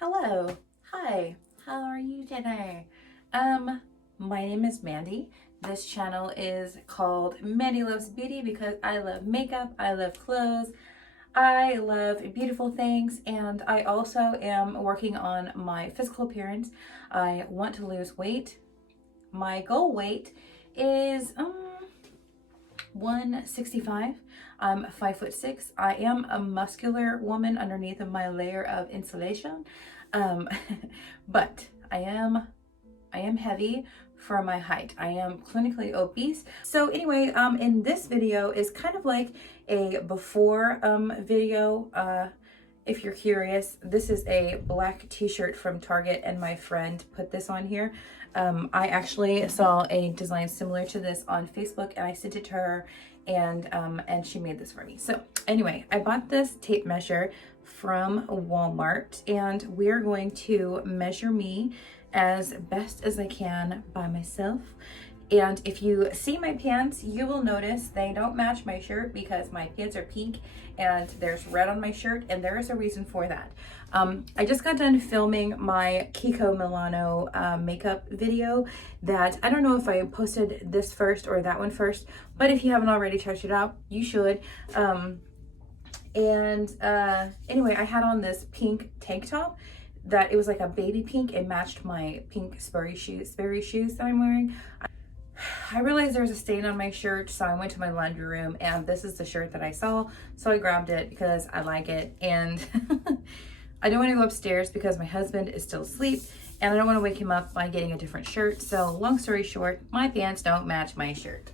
Hello. Hi. How are you today? My name is Mandy. This channel is called Mandy Loves Beauty because I love makeup, I love clothes, I love beautiful things, and I also am working on my physical appearance. I want to lose weight. My goal weight is 165. I'm 5'6". I am a muscular woman underneath of my layer of insulation. But I am heavy for my height. I am clinically obese. So anyway, in this video is kind of like a before video. If you're curious, this is a black t-shirt from Target and my friend put this on here. I actually saw a design similar to this on Facebook and I sent it to her, and she made this for me. So anyway, I bought this tape measure from Walmart and we're going to measure me as best as I can by myself. And if you see my pants, you will notice they don't match my shirt because my pants are pink and there's red on my shirt, and there is a reason for that. I just got done filming my Kiko Milano makeup video that I don't know if I posted this first or that one first, but if you haven't already checked it out, you should. Anyway, I had on this pink tank top that it was like a baby pink. It matched my pink Sperry shoes that I'm wearing. I realized there was a stain on my shirt, so I went to my laundry room and this is the shirt that I saw. So I grabbed it because I like it, and I don't want to go upstairs because my husband is still asleep and I don't want to wake him up by getting a different shirt. So long story short, my pants don't match my shirt.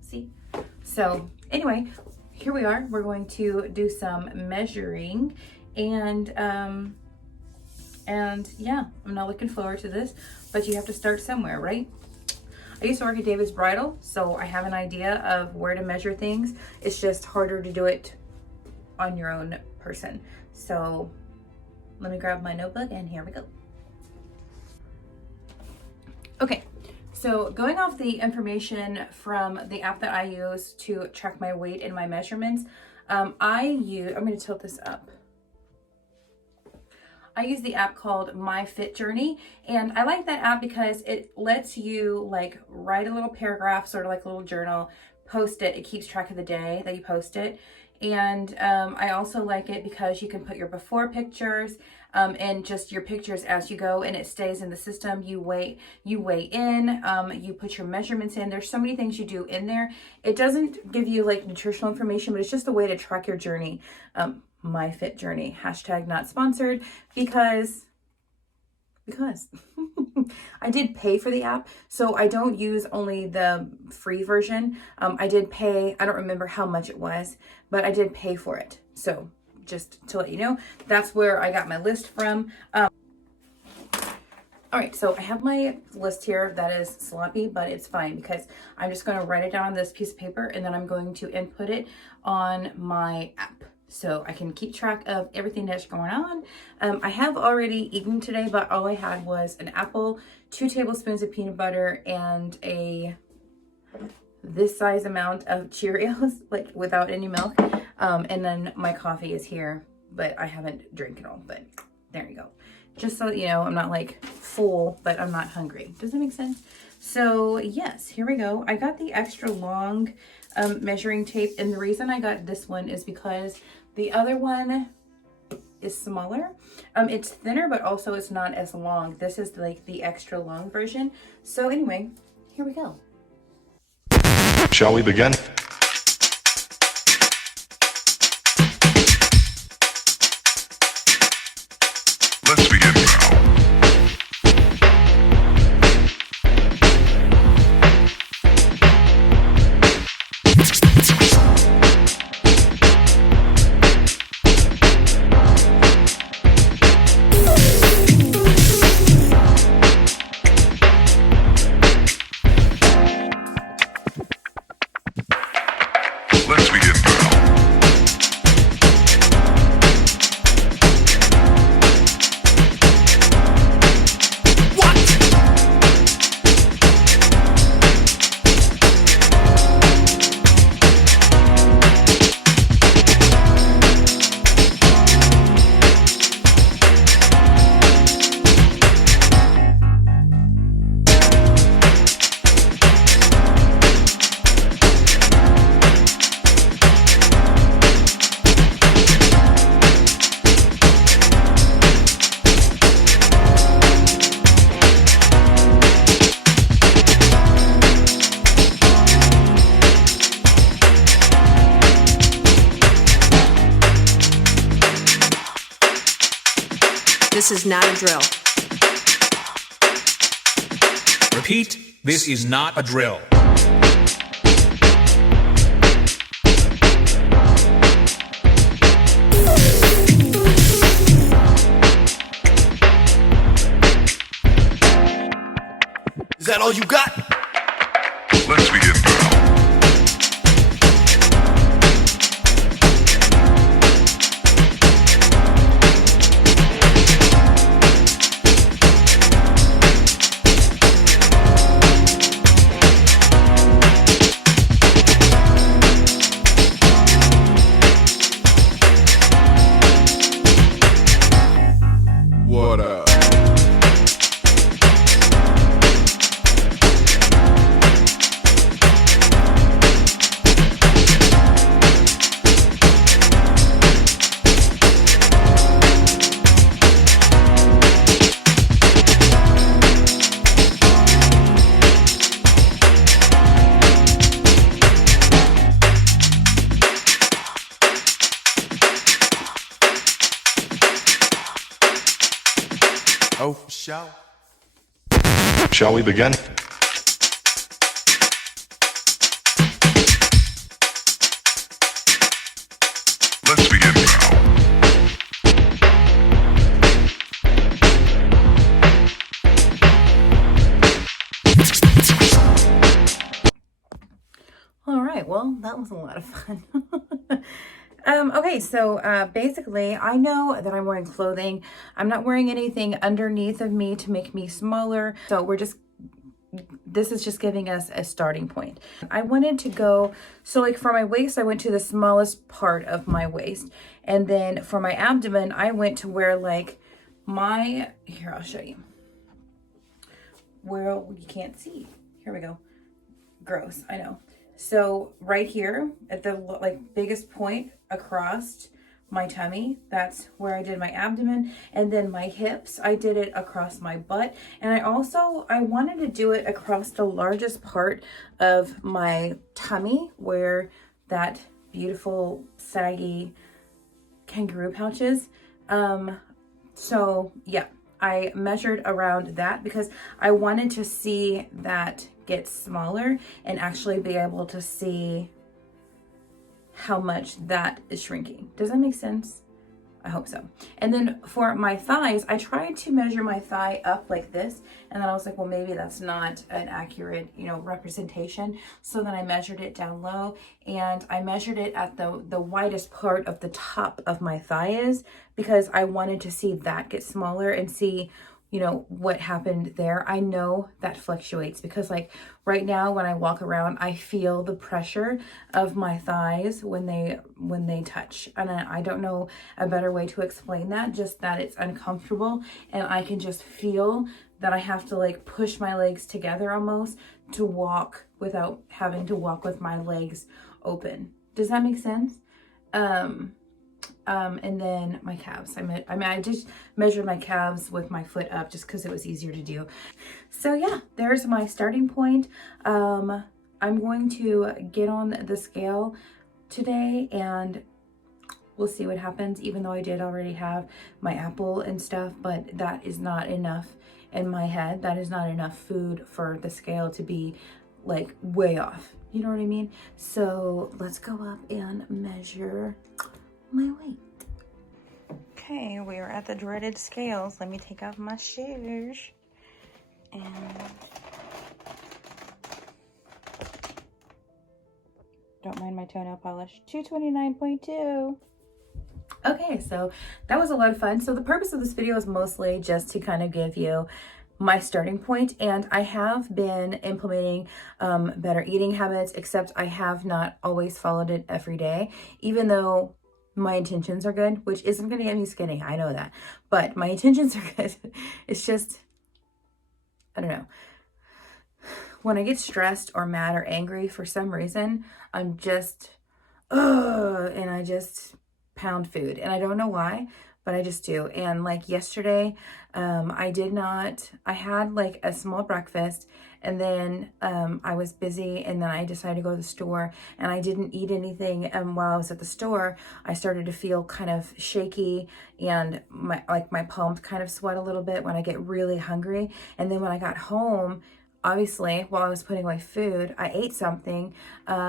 See? So anyway, here we are. We're going to do some measuring, and yeah, I'm not looking forward to this, but you have to start somewhere, right? I used to work at David's Bridal, so I have an idea of where to measure things. It's just harder to do it on your own person. So let me grab my notebook and here we go. Okay, so going off the information from the app that I use to track my weight and my measurements, I'm going to tilt this up. I use the app called My Fit Journey, and I like that app because it lets you like write a little paragraph, sort of like a little journal, post it. It keeps track of the day that you post it. And I also like it because you can put your before pictures and just your pictures as you go, and it stays in the system. You weigh in, you put your measurements in. There's so many things you do in there. It doesn't give you like nutritional information, but it's just a way to track your journey. My Fit Journey, hashtag not sponsored, because I did pay for the app, so I don't use only the free version. I did pay, I don't remember how much it was, but I did pay for it. So just to let you know, that's where I got my list from. All right, so I have my list here that is sloppy, but it's fine because I'm just going to write it down on this piece of paper and then I'm going to input it on my app, so I can keep track of everything that's going on. I have already eaten today, but all I had was an apple, 2 tablespoons of peanut butter, and this size amount of Cheerios, like without any milk. And then my coffee is here, but I haven't drank it all, but there you go. Just so you know, I'm not like full, but I'm not hungry. Does that make sense? So yes, here we go. I got the extra long measuring tape, and the reason I got this one is because the other one is smaller. It's thinner, but also it's not as long. This is like the extra long version. So anyway, here we go. Shall we begin? Let's begin now. Let's begin now. This is not a drill. Repeat, this is not a drill. Is that all you got? Let's begin now. What up? Oh, for sure. Shall we begin? Let's begin now. All right, well, that was a lot of fun. Okay, so basically, I know that I'm wearing clothing. I'm not wearing anything underneath of me to make me smaller. So this is just giving us a starting point. I wanted to go, so like for my waist, I went to the smallest part of my waist. And then for my abdomen, I went to where like here, I'll show you. Where you can't see. Here we go. Gross, I know. So right here at the like biggest point across my tummy, that's where I did my abdomen. And then my hips, I did it across my butt. And I wanted to do it across the largest part of my tummy where that beautiful saggy kangaroo pouch is. So yeah, I measured around that because I wanted to see that get smaller and actually be able to see how much that is shrinking. Does that make sense? I hope so. And then for my thighs, I tried to measure my thigh up like this, and then I was like, well, maybe that's not an accurate, representation. So then I measured it down low, and I measured it at the widest part of the top of my thigh is, because I wanted to see that get smaller and see what happened there. I know that fluctuates because like right now when I walk around, I feel the pressure of my thighs when they touch. And I don't know a better way to explain that, just that it's uncomfortable. And I can just feel that I have to like push my legs together almost to walk without having to walk with my legs open. Does that make sense? And then my calves. I just measured my calves with my foot up just because it was easier to do. So yeah, there's my starting point. I'm going to get on the scale today and we'll see what happens, even though I did already have my apple and stuff, but that is not enough in my head. That is not enough food for the scale to be like way off. You know what I mean? So let's go up and measure my weight. Okay, we are at the dreaded scales. Let me take off my shoes. And don't mind my toenail polish. 229.2. Okay, so that was a lot of fun. So the purpose of this video is mostly just to kind of give you my starting point, and I have been implementing better eating habits, except I have not always followed it every day, even though my intentions are good, which isn't going to get me skinny. I know that, but my intentions are good. It's just, I don't know. When I get stressed or mad or angry for some reason, I'm just, and I just pound food. And I don't know why, but I just do. And like yesterday, I had like a small breakfast, and then I was busy, and then I decided to go to the store, and I didn't eat anything. And while I was at the store, I started to feel kind of shaky, and my palms kind of sweat a little bit when I get really hungry. And then when I got home, obviously, while I was putting away food, I ate something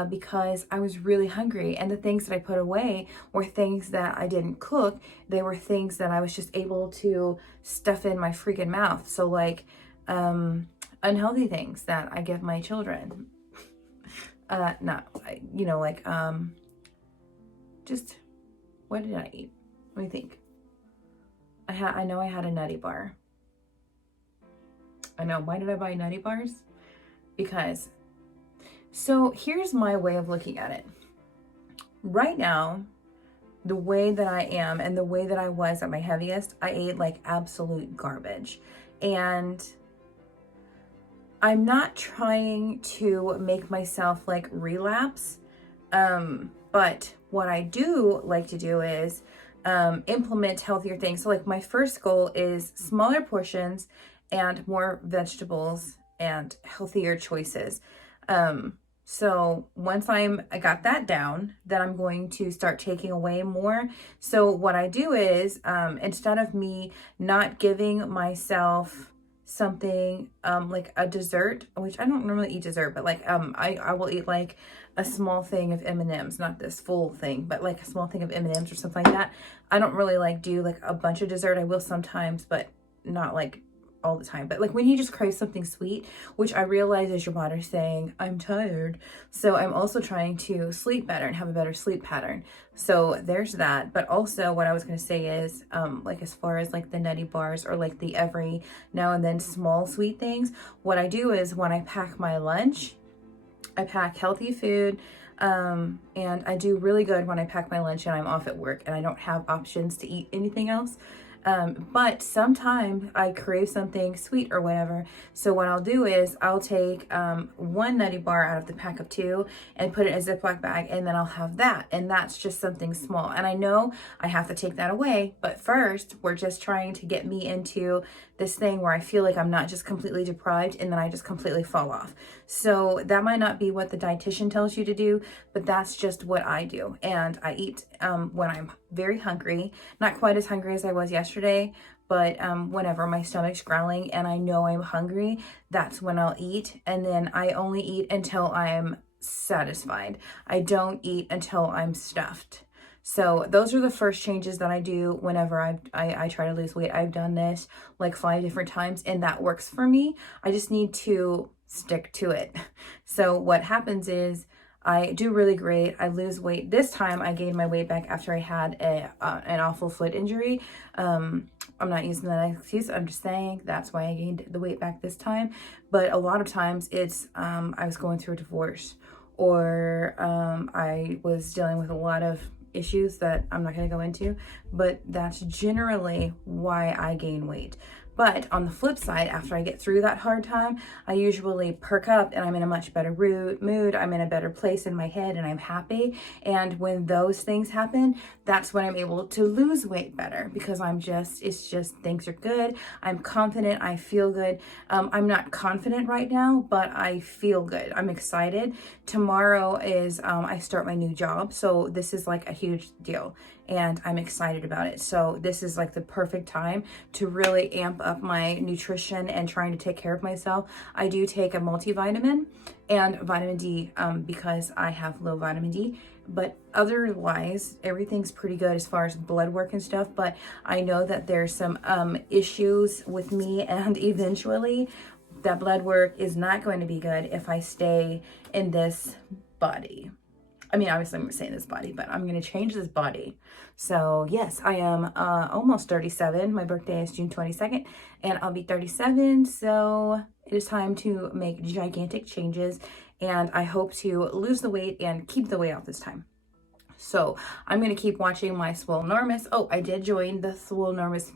because I was really hungry. And the things that I put away were things that I didn't cook. They were things that I was just able to stuff in my freaking mouth. So like unhealthy things that I give my children. Just, what did I eat? Let me think. I know I had a nutty bar. I know, why did I buy nutty bars? Because, so here's my way of looking at it. Right now, the way that I am and the way that I was at my heaviest, I ate like absolute garbage. And I'm not trying to make myself like relapse. But what I do like to do is implement healthier things. So like my first goal is smaller portions and more vegetables and healthier choices. So once I got that down, then I'm going to start taking away more. So what I do is, instead of me not giving myself something like a dessert, which I don't normally eat dessert, but like I will eat like a small thing of M&Ms, not this full thing, but like a small thing of M&Ms or something like that. I don't really like do like a bunch of dessert. I will sometimes, but not like all the time. But like when you just crave something sweet, which I realize is your body saying, I'm tired. So I'm also trying to sleep better and have a better sleep pattern. So there's that. But also what I was going to say is, like as far as like the nutty bars or like the every now and then small sweet things, what I do is when I pack my lunch, I pack healthy food. And I do really good when I pack my lunch and I'm off at work and I don't have options to eat anything else. But sometimes I crave something sweet or whatever. So what I'll do is I'll take one nutty bar out of the pack of 2 and put it in a Ziploc bag, and then I'll have that. And that's just something small. And I know I have to take that away, but first we're just trying to get me into this thing where I feel like I'm not just completely deprived and then I just completely fall off. So that might not be what the dietitian tells you to do, but that's just what I do. And I eat when I'm very hungry, not quite as hungry as I was yesterday, but whenever my stomach's growling and I know I'm hungry, that's when I'll eat. And then I only eat until I'm satisfied. I don't eat until I'm stuffed. So those are the first changes that I do whenever I try to lose weight. I've done this like 5 different times and that works for me. I just need to stick to it. So what happens is I do really great. I lose weight. This time I gained my weight back after I had an awful foot injury. I'm not using that excuse. I'm just saying that's why I gained the weight back this time. But a lot of times it's I was going through a divorce, or I was dealing with a lot of issues that I'm not going to go into, but that's generally why I gain weight. But on the flip side, after I get through that hard time, I usually perk up and I'm in a much better mood. I'm in a better place in my head and I'm happy. And when those things happen, that's when I'm able to lose weight better, because it's just things are good. I'm confident. I feel good. I'm not confident right now, but I feel good. I'm excited. Tomorrow is, I start my new job. So this is like a huge deal and I'm excited about it. So this is like the perfect time to really amp up my nutrition and trying to take care of myself. I do take a multivitamin and vitamin D because I have low vitamin D, but otherwise everything's pretty good as far as blood work and stuff. But I know that there's some issues with me, and eventually that blood work is not going to be good if I stay in this body. I mean, obviously I'm going to stay in this body, but I'm going to change this body. So yes, I am almost 37. My birthday is June 22nd and I'll be 37. So it is time to make gigantic changes, and I hope to lose the weight and keep the weight off this time. So I'm going to keep watching my Swolenormous. Oh, I did join the Swolenormous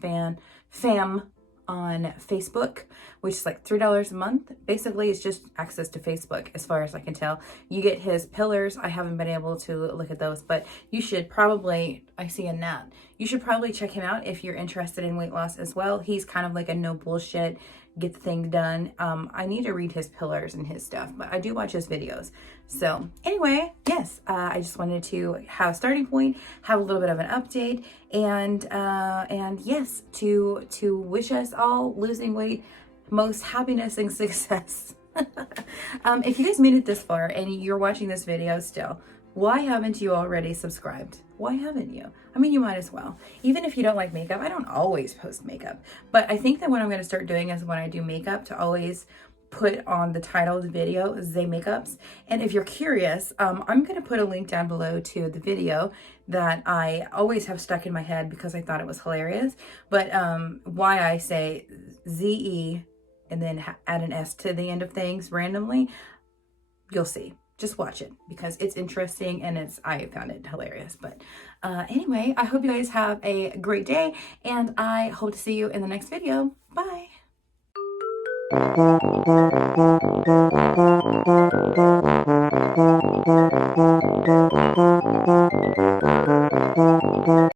fam on Facebook, which is like $3 a month. Basically, it's just access to Facebook as far as I can tell. You get his pillars. I haven't been able to look at those, but you should probably, I see a gnat. You should probably check him out if you're interested in weight loss as well. He's kind of like a no bullshit, get the thing done. I need to read his pillars and his stuff, but I do watch his videos. So anyway, yes, I just wanted to have a starting point, have a little bit of an update, and yes, to wish us all losing weight most happiness and success. If you guys made it this far and you're watching this video still, why haven't you already subscribed? Why haven't you? I mean, you might as well. Even if you don't like makeup, I don't always post makeup, but I think that what I'm going to start doing is when I do makeup to always put on the title of the video, Zay Makeups. And if you're curious, I'm going to put a link down below to the video that I always have stuck in my head because I thought it was hilarious. But why I say ZE and then add an S to the end of things randomly, you'll see. Just watch it because it's interesting and I found it hilarious. But anyway, I hope you guys have a great day and I hope to see you in the next video. Bye.